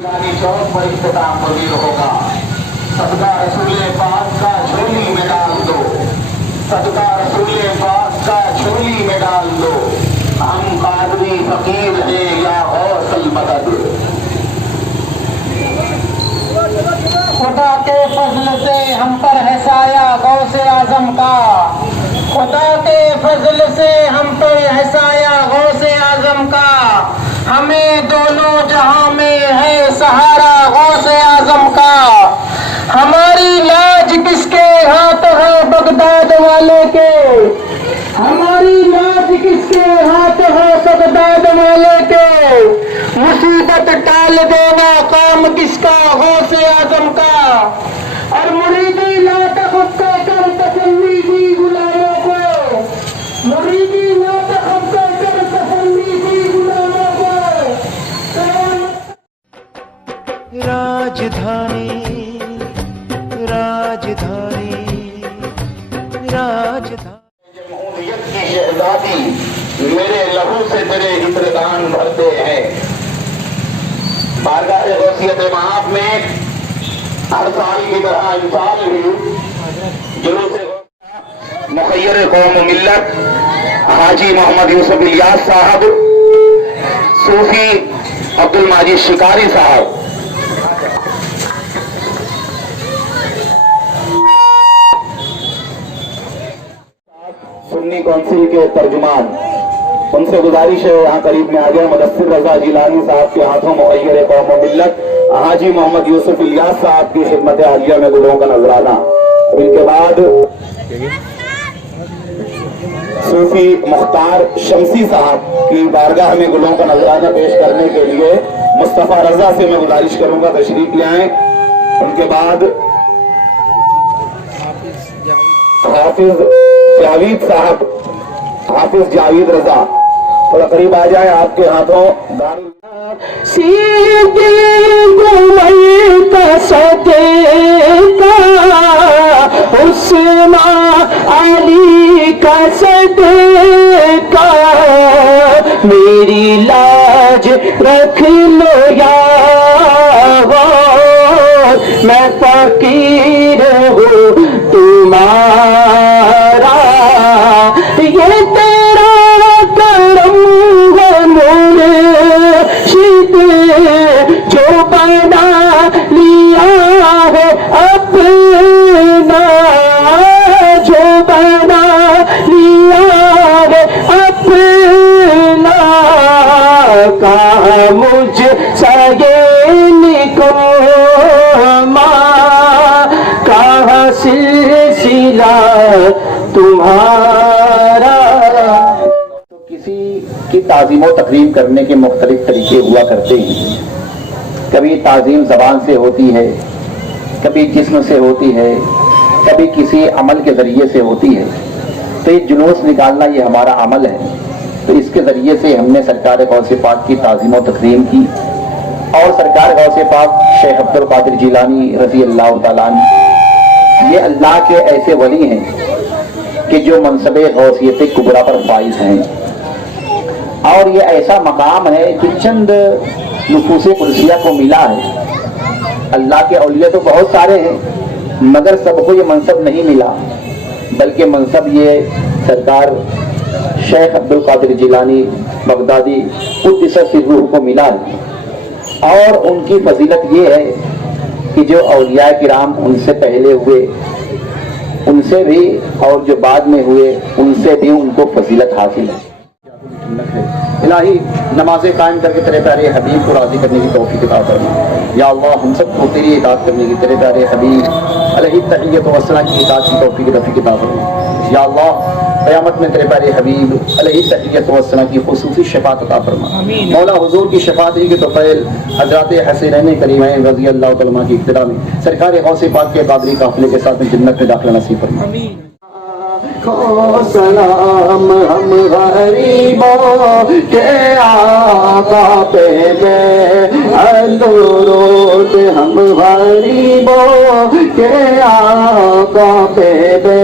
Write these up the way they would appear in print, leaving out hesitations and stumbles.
चौक पर इख्तिताम पजीर होगा। सदका रसूल पाक का झोली में डाल दो, सदका रसूल पाक का झोली में डाल दो। हम कादरी फकीर हैं या गौसल मदद। खुदा के फजल से हम पर है साया गौसे आजम का, खुदा के फजल से हम पर है साया गौसे आजम का। हमें दोनों जहां में है सहारा गौसे आजम का। हमारी लाज किसके हाथ है बगदाद वाले के, हमारी लाज किसके हाथ है बगदाद वाले के। मुसीबत टाल देना काम किसका गौसे आजम का। और मुरीदी ला तखफ़्फ़ा कर तसल्ली गुलामों को, मुरीदी ला तखफ़्फ़ा कर तसल्ली गुलामों को। राजधानी राजधानी राजधानी जमहूरियत की शहजादी मेरे लहू से तेरे इत्रदान भरते हैं। बारगाह गौसियत मआब में हर साल की तरह इस साल भी जुलूस मुखय्यर कौम मिल्लत हाजी मोहम्मद यूसुफ इलियास साहब, सूफी अब्दुल माजिद शिकारी साहब, सुन्नी काउंसिल के तर्जुमान, उनसे गुजारिश है यहाँ करीब में आ गए मुदस्सिर रजा जिलानी साहब के हाथों मुखय्यर कौम मिल्लत हाजी मोहम्मद यूसुफ इलियास साहब की खिदमत आलिया में गुलों का नजराना। इनके बाद सूफी मुख्तार शमसी साहब की बारगाह में गुलों का नजराना पेश करने के लिए मुस्तफा रजा से मैं गुजारिश करूंगा तशरीफ ले आए। उनके बाद हाफिज जावेद साहब, हाफिज जावेद रजा थोड़ा करीब आ जाए, आपके हाथों सीधे गुमैता सदेका उस्मान अली का सदेका। मेरी लाज रख लो यार, मैं फकीर हूँ तुम्हारा। ये तेरा करम है मुर्शिद जो बना लिया है अपना, जो बना लिया है अपना। कहा मुझ सगे को माँ, कहा सिलसिला तुम्हारा। किसी की ताज़ीम व तकरीम करने के मुख्तलिफ तरीके हुआ करते हैं। कभी ताज़ीम ज़बान से होती है, कभी जिस्म से होती है, कभी किसी अमल के ज़रिए से होती है। तो ये जुलूस निकालना ये हमारा अमल है। तो इसके ज़रिए से हमने सरकार गौसे पाक की ताज़ीम व तकरीम की। और सरकार गौसे पाक शेख अब्दुल कादिर जिलानी रज़ी अल्लाह तआला अन्हु ये अल्लाह के ऐसे वली हैं कि जो मनसबे गौसियत कुबरा पर फाइज हैं। और ये ऐसा मकाम है कि चंद नुफूसे कुर्सिया को मिला है। अल्लाह के औलिया तो बहुत सारे हैं मगर सबको ये मनसब नहीं मिला, बल्कि मनसब ये सरकार शेख अब्दुल कादिर जिलानी बगदादी कुद्दस सिर्रुहु को मिला है। और उनकी फजीलत ये है कि जो औलिया किराम उनसे पहले हुए उनसे भी और जो बाद में हुए उनसे भी उनको फजीलत हासिल है। इलाही नमाज़ें कायम करके तेरे प्यारे हबीब को राज़ी करने की तौफीक अता फरमा। या अल्लाह हम सबको तेरी इताअत करने की, तेरे प्यारे हबीब अलैहि तहिय्यत व सलाम की इताअत की तौफीक अता फरमा। या अल्लाह क़यामत में तेरे प्यारे हबीब अलैहि तहिय्यत व सलाम की खुसूसी शफ़ाअत अता फरमा। मौला हुज़ूर की शफ़ाअत ही के तोफ़ैल हज़रात हसनैन करीमैन रज़ी अल्लाह तआला की इब्तिदा में सरकार गौसे पाक के कादरी काफ़िले के साथ में जन्नत में दाखिला नसीब फरमा। सलाम हम गरीबों के आका पे दे, درود ہم غریبوں کے آقا پہ دے،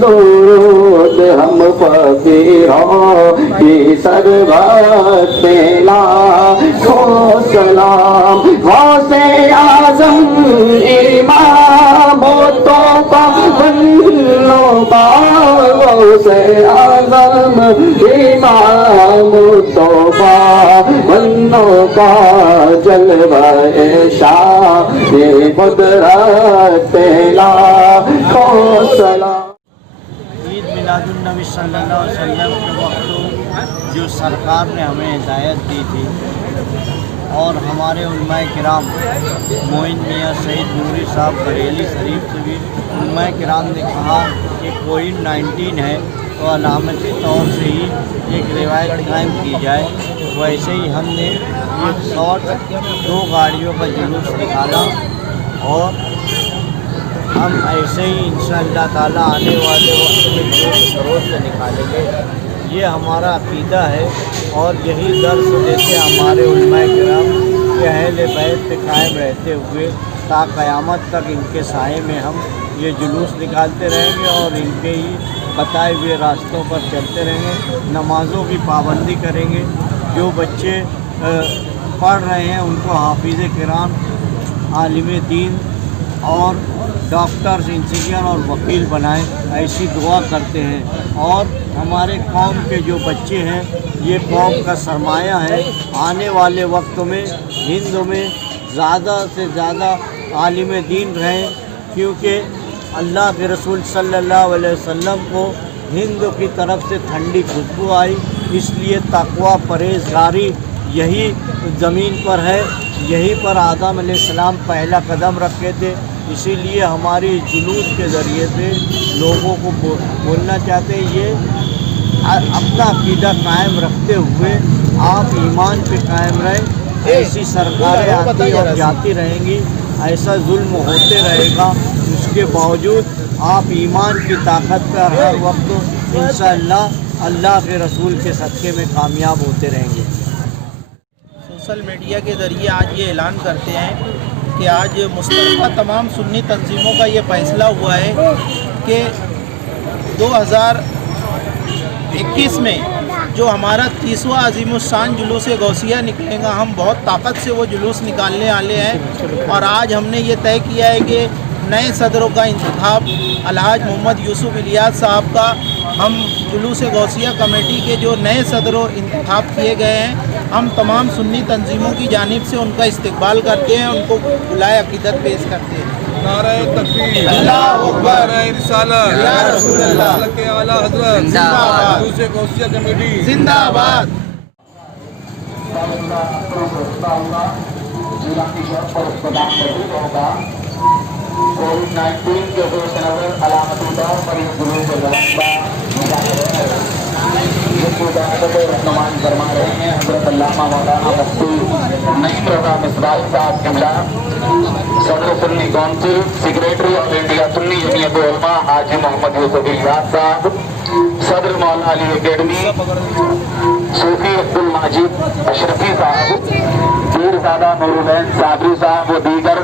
درود ہم فقیروں کی سربت پہ لاکھوں سلام، غوث اعظم امام تو بنو با، غوث اعظم امام تو بنو کا جلوہ شاہ قدرت پہ لاکھوں سلام۔ عید میلاد النبی صلی اللہ علیہ وسلم کے وقت جو سرکار نے ہمیں ہدایت دی تھی اور ہمارے علماء کرام معین میاں سعید نوری صاحب بریلی شریف سے بھی علماء کرام نے کہا کہ کووڈ-19 ہے تو علامتی طور سے ہی ایک روایت قائم کی جائے، ویسے ہی ہم نے ایک 102 گاڑیوں کا جلوس نکالا اور ہم ایسے ہی انشاءاللہ تعالیٰ آنے والے وقت میں جوش خروش سے نکالیں گے۔ یہ ہمارا عقیدہ ہے اور یہی درس دیتے ہمارے علماء کرام کہ اہل بیت پہ قائم رہتے ہوئے تا قیامت تک ان کے سائے میں ہم یہ جلوس نکالتے رہیں گے اور ان کے ہی بتائے ہوئے راستوں پر چلتے رہیں گے، نمازوں کی پابندی کریں گے، جو بچے پڑھ رہے ہیں ان کو حافظ قرآن، عالم دین اور ڈاکٹرز، انجینئر اور وکیل بنائیں، ایسی دعا کرتے ہیں۔ اور ہمارے قوم کے جو بچے ہیں یہ قوم کا سرمایہ ہے، آنے والے وقت میں ہند میں زیادہ سے زیادہ عالم دین رہیں، کیونکہ اللہ کے رسول صلی اللہ علیہ وسلم کو ہند کی طرف سے ٹھنڈی خوشبو آئی، اس لیے تقوی پرہیزگاری یہی زمین پر ہے، یہی پر آدم علیہ السلام پہلا قدم رکھے تھے، اسی لیے ہماری جلوس کے ذریعے سے لوگوں کو بولنا چاہتے ہیں یہ اپنا عقیدہ قائم رکھتے ہوئے آپ ایمان پہ قائم رہیں، ایسی سرکاریں آتی اور جاتی رہیں گی، ایسا ظلم ہوتے رہے گا، اس کے باوجود آپ ایمان کی طاقت پر ہر وقت انشاءاللہ اللہ کے رسول کے صدقے میں کامیاب ہوتے رہیں گے۔ سوشل میڈیا کے ذریعے آج یہ اعلان کرتے ہیں کہ آج مشترکہ تمام سنی تنظیموں کا یہ فیصلہ ہوا ہے کہ 2021 میں جو ہمارا 30واں عظیم الشان جلوس غوثیہ نکلے گا، ہم بہت طاقت سے وہ جلوس نکالنے والے ہیں، اور آج ہم نے یہ طے کیا ہے کہ نئے صدروں کا انتخاب الحاج محمد یوسف الیاس صاحب کا، ہم جلوس غوثیہ کمیٹی کے جو نئے صدر انتخاب کیے گئے ہیں، ہم تمام سنی تنظیموں کی جانب سے ان کا استقبال کرتے ہیں، ان کو بلائے عقیدت پیش کرتے ہیں۔ نعرہ تکبیر، اللہ اکبر، نعرہ رسالت، یا رسول اللہ، حضرت اعلیٰ حضرت، زندہ آباد، جلوس غوثیہ کمیٹی زندہ آباد۔ کووڈ-19 کے پیش نظر علامتی طور پر یہ جلوس غوثیہ رہنمائی فرما رہے ہیں حضرت علامہ مولانا مفتی نعیم رضا مصباحی صاحب قبلہ، صدر سنی کونسل، سیکریٹری آف انڈیا سنی جمعیت علماء حاجی محمد یوسف الیاس صاحب، صدر مولانا علی اکیڈمی صوفی عبدالماجد اشرفی صاحب، پیرزادہ نور العین صابری صاحب و دیگر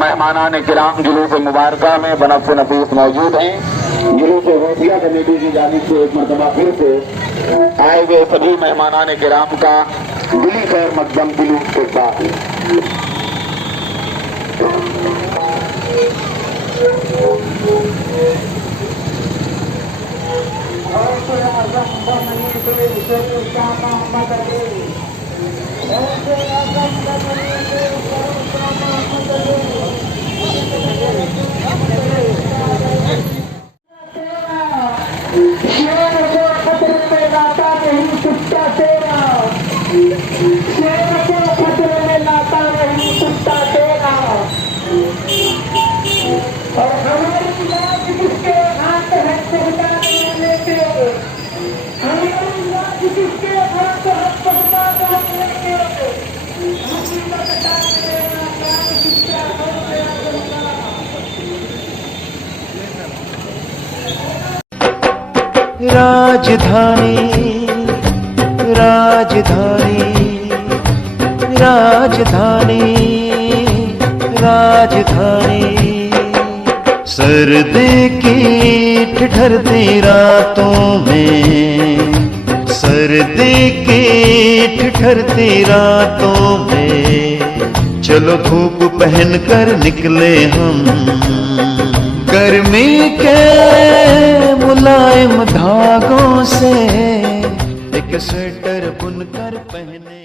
مہمانان کرام جلوس مبارکہ میں بنفس نفیس موجود ہیں۔ جلوس غوثیہ کمیٹی کی جانب سے ایک مرتبہ پھر سے آئے ہوئے سبھی مہمانان کرام کا دلی خیر مقدم جلوس کے ساتھ اور ہماری لاج کس کے ہاتھ ہے پہنچا دینے کے، ہماری لاج کس کے ہاتھ ہے پہنچا دینے کے، مصیبت ڈال دینا کام کس کا ہو گیا راجدھانی راجدھانی راجدھانی राजधानी सर्दी की ठिठुरती रातों में सर्दी की ठिठुरती रातों में चलो धूप पहन कर निकले हम गर्मी के मुलायम धागों से एक स्वेटर बुनकर पहने